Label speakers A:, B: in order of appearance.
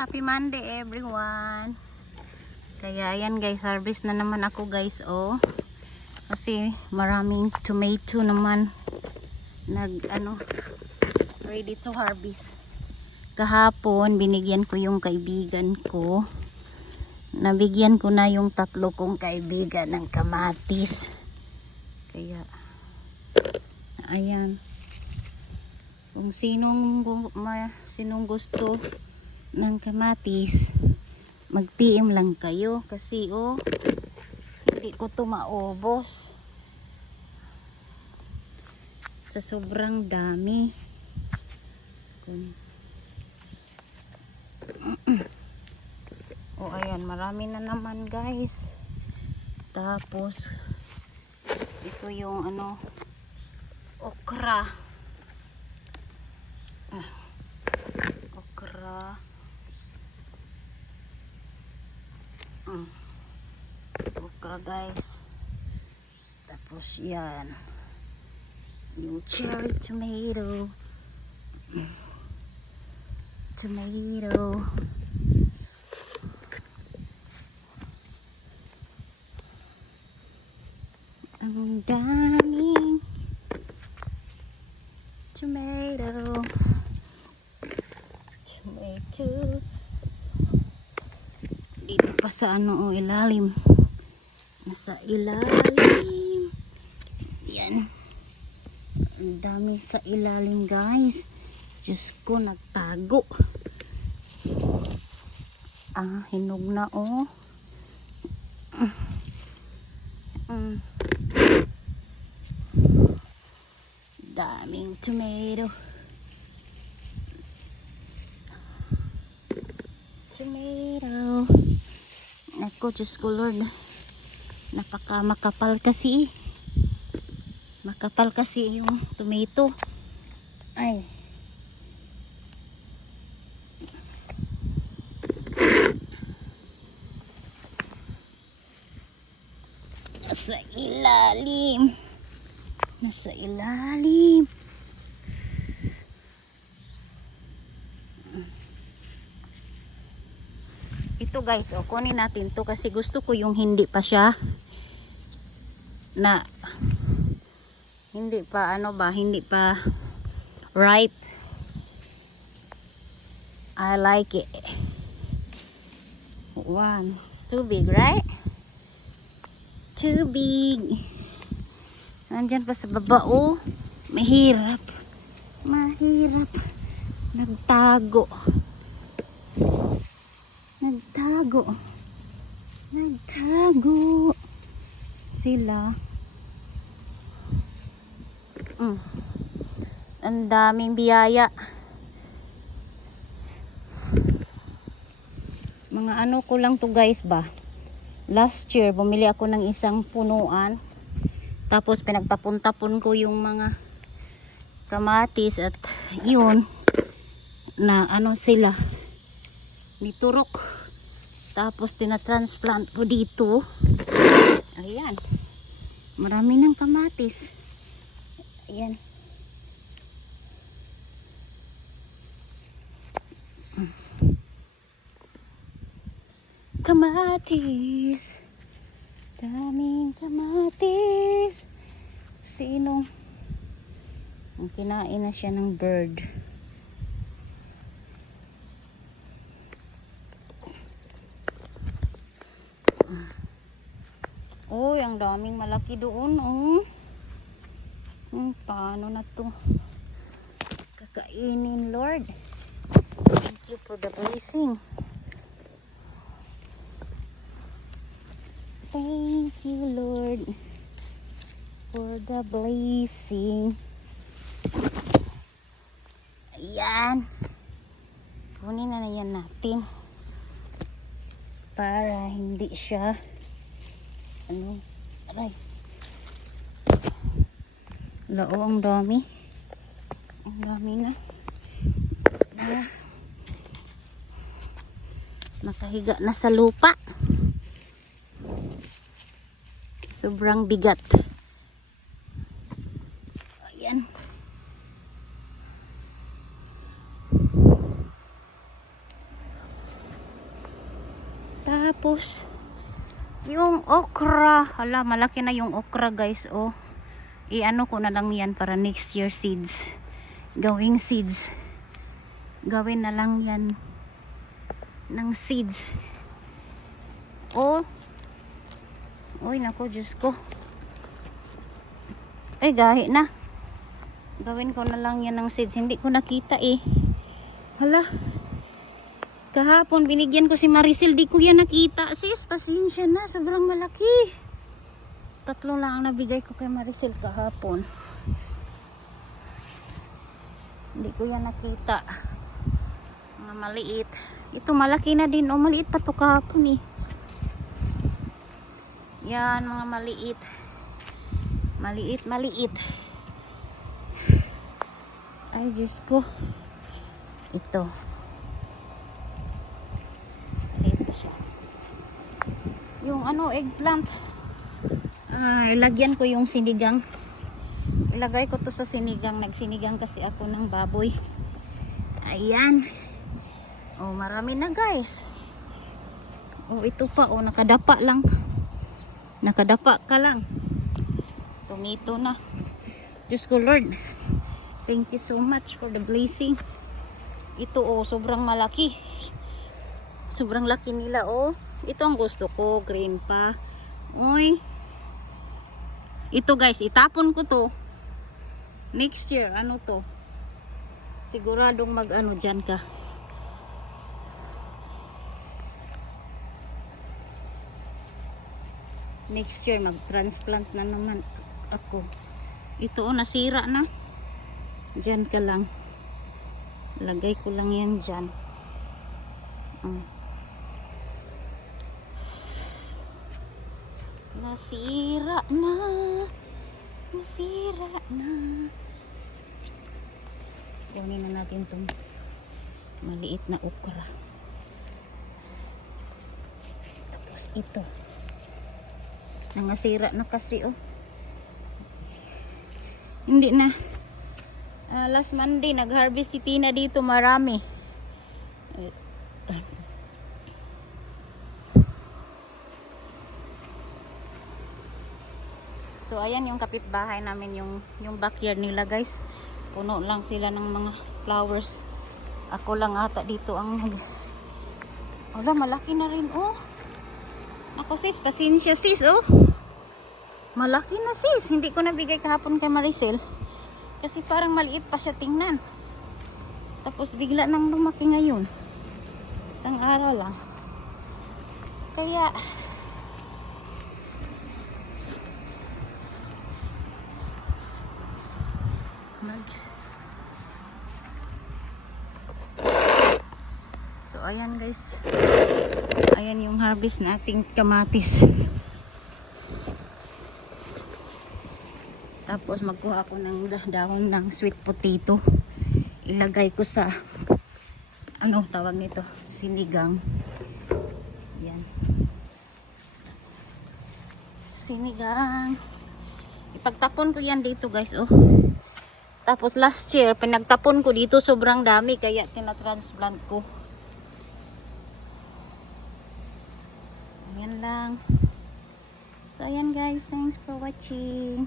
A: Happy Monday everyone. Kaya yan guys, harvest na naman ako guys oh. Kasi maraming tomato naman nag ano ready to harvest. Kahapon binigyan ko yung kaibigan ko. Nabigyan ko na yung tatlo kong kaibigan ng kamatis. Kaya ayan. Kung sinong, sinong gusto ng kamatis, mag-PM lang kayo kasi oh, hindi ko to maubos. Sa sobrang dami. Kung- oh, ayan, marami na naman guys. Tapos, ito yung ano, okra. Ah, okra. Mm. Okra guys. Tapos yan. Yung cherry tomato. Tomato. Ang daming tomato. Tomato. Dito pa sa ano o ilalim. Nasa ilalim. Yan. Ang dami sa ilalim guys. Diyos ko nagtago. Ah, hinog na oh. Mm. Daming tomato. Tomato. Ako, Diyos ko Lord. Napaka makapal kasi. Makapal kasi yung tomato. Ay. Nasa ilalim. Nasa ilalim. Ito guys, o kunin natin to kasi gusto ko yung hindi pa siya na hindi pa ano ba, hindi pa ripe. I like it. One, it's too big, right? Too big. Nandyan pa sa baba, oh. Mahirap. Mahirap. Nagtago. Nagtago. Nagtago. Sila. Mm. Ang daming biyaya. Mga ano ko lang to guys ba. Last year, bumili ako ng isang punuan. Tapos pinagtapon-tapon ko yung mga kamatis at yun na ano sila niturok. Tapos tinatransplant ko dito. Ayan. Marami ng kamatis. Ayan. Kamatis. Daming kamatis. Sinong ang kinain na siya ng bird. Uy, ang daming malaki doon, oh. Hmm, paano na to? Kakainin, Lord. Thank you for the blessing. Thank you, Lord, for the blessing. Ayan. Kunin na na yan natin. Para hindi siya ano, aray. Lao, ang dami. Ang dami na. Na. Nakahiga na sa lupa. Sobrang bigat. Ayan. Tapos, yung okra. Hala, malaki na yung okra guys. Oh. I-ano ko na lang yan para next year seeds. Gawing seeds. Gawin na lang yan ng seeds. Oh. Uy, nako, Diyos ko. Ay, gahi na. Gawin ko na lang yan ng seeds. Hindi ko nakita eh. Hala. Kahapon, binigyan ko si Maricel. Di ko yan nakita. Sis, pasensya na. Sobrang malaki. Tatlo lang ang nabigay ko kay Maricel kahapon. Hindi ko yan nakita. Mga maliit. Ito malaki na din. O, maliit pa to kahapon eh. Yan, mga maliit. Maliit, maliit. Ay, Diyos ko. Ito. Maliit pa siya. Yung ano, eggplant. Ah, ilagyan ko yung sinigang. Ilagay ko to sa sinigang. Nagsinigang kasi ako ng baboy. Ayan. Oh, marami na guys. Oh, ito pa. Oh, nakadapa lang. Nakadapa ka lang. Tumito na. Diyos ko Lord. Thank you so much for the blessing. Ito oh, sobrang malaki. Sobrang laki nila oh. Ito ang gusto ko, green pa. Uy. Ito guys, itapon ko to. Next year, ano to? Siguradong mag ano dyan ka. Next year, mag-transplant na naman ako. Ito oh, nasira na. Dyan ka lang. Lagay ko lang yan dyan. Mm. Nasira na. Nasira na. Kunin na natin itong maliit na okra. Tapos ito. Nangasira na kasi oh. Hindi na. Ah, last Monday, nag-harvest si Tina dito marami. Eh, So ayan yung kapitbahay namin yung yung backyard nila guys. Puno lang sila ng mga flowers. Ako lang ata dito ang Wala, malaki na rin oh. Ako sis, pasensya sis oh. Malaki na sis. Hindi ko nabigay kahapon kay Maricel. Kasi parang maliit pa siya tingnan. Tapos bigla nang lumaki ngayon. Isang araw lang. Kaya, mag So ayan guys. Ayan yung harvest nating kamatis. Tapos magkuha ako ng dah- dahon ng sweet potato. Ilagay ko sa ano tawag nito? Sinigang. Yan. Sinigang. Ipagtapon ko yan dito guys oh. Tapos last year pinagtapon ko dito sobrang dami kaya tinatransplant ko. Ayan lang. So ayan guys, thanks for watching.